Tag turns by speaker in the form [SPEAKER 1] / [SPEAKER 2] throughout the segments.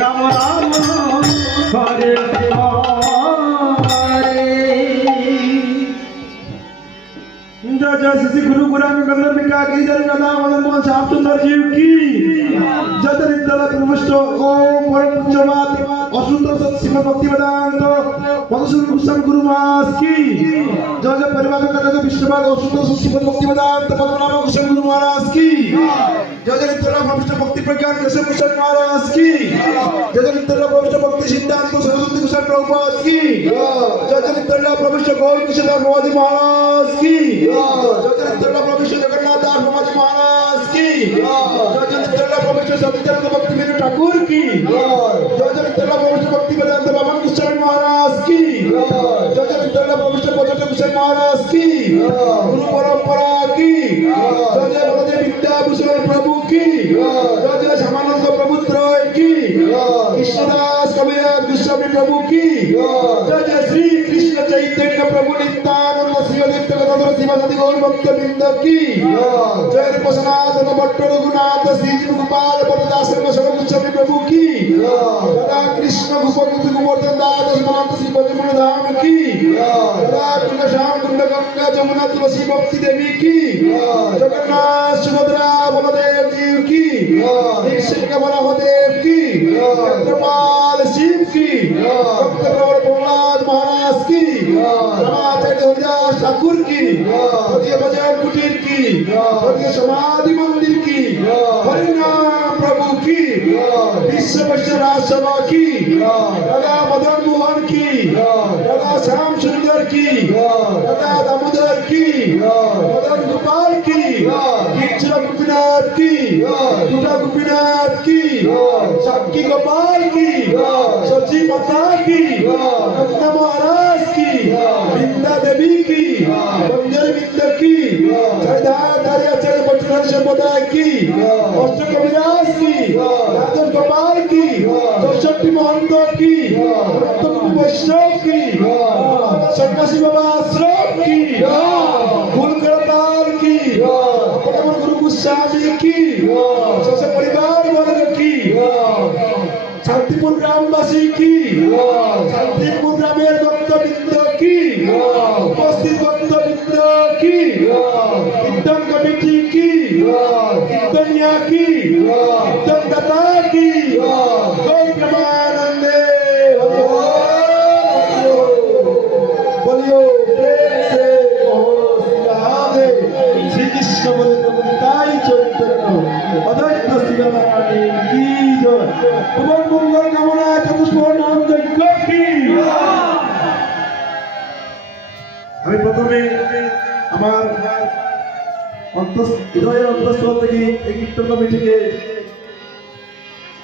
[SPEAKER 1] রাম রাম হরে
[SPEAKER 2] हरे जय जय श्री गुरु गुराम गंधर विका की जय गदा मदन मोहन श्याम सुंदर जीव की जय जय नित्याला प्रविष्ट ओम परम पूज्यमात अशुद्ध सत श्रीमद भक्ति वेदांत मधुसूदन गोस्वामी गुरु महाराज की जय जय परिवार का जय विश्वपाद अशुद्ध सत श्रीमद भक्ति वेदांत पद्मनाभ गोस्वामी गुरु महाराज की जय जय नित्याला प्रविष्ट भक्ति प्रज्ञान केशव गोस्वामी महाराज की जगनितरला प्रविष्ट भक्ति सिद्धांत को सरस्वती कृष्ण प्रभुपाद की। जगनितरला प्रविष्ट गौर कृष्ण प्रभुपाद महाराज की। जगनितरला प्रविष्ट जगन्नाथ दास प्रभुपाद महाराज की। जगनितरला प्रविष्ट सत्यचंद्र तो भक्ति विनोद ठाकुर की। जगनितरला प्रविष्ट भक्ति वेदांत बाबा कृष्ण महाराज की। जगनितरला प्रविष्ट भजन कृष्ण महाराज की। गुरु परम कृष्णदास कविराज गोस्वामी प्रभु की जय जय श्री कृष्ण चैतन्य प्रभु नित्यानंद श्री अदित्य गदाधर शिवासादि गौर भक्त वृंद की जय रूप सनातन भट्ट रघुनाथ श्री गोपाल भट्टदास गोस्वामी गोस्वामी प्रभु की राधा कृष्ण गोपकुंज गोवर्धन दास महंत श्री पद्मनाभ धाम की राधा कुंड श्याम গঙ্গা যমুনা তুলসী ভক্তি দেবী কি জগন্নাথ সুভদ্রা বলদেব জীব কি শিবকে বলহদেব কি চন্দ্রপাল শিব কি ভক্তপ্রবর প্রহ্লাদ মহারাজ কি রামাচার্য হরিদাস ঠাকুর কি বাজার কুটির কি সমাধি মন্দির কি হরিনাম প্রভু কি রাজসভা কি মদন মোহন কি শ্যাম गोपीनाथ की साक्षी गोपाल की सची माता की रत्ना महाराज की वृंदा देवी की बंजर बिंद की जयधारी आचार्य पटनाथ संप्रदाय की अष्ट कविराज की राजन गोपाल की चौषठी महंत की रत्न वैष्णव की सन्यासी बाबा आश्रम की फूल करताल की अपने गुरु गोस्वामी की কি? শান্তিপুর প্রথমে আমার হৃদয়ের অন্তঃস্থল থেকে এই কীর্তন কমিটিকে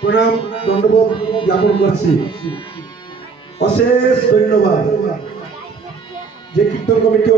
[SPEAKER 2] প্রণাম, দণ্ডবোধ জ্ঞাপন করছি। অশেষ ধন্যবাদ। যে কীর্তন কমিটি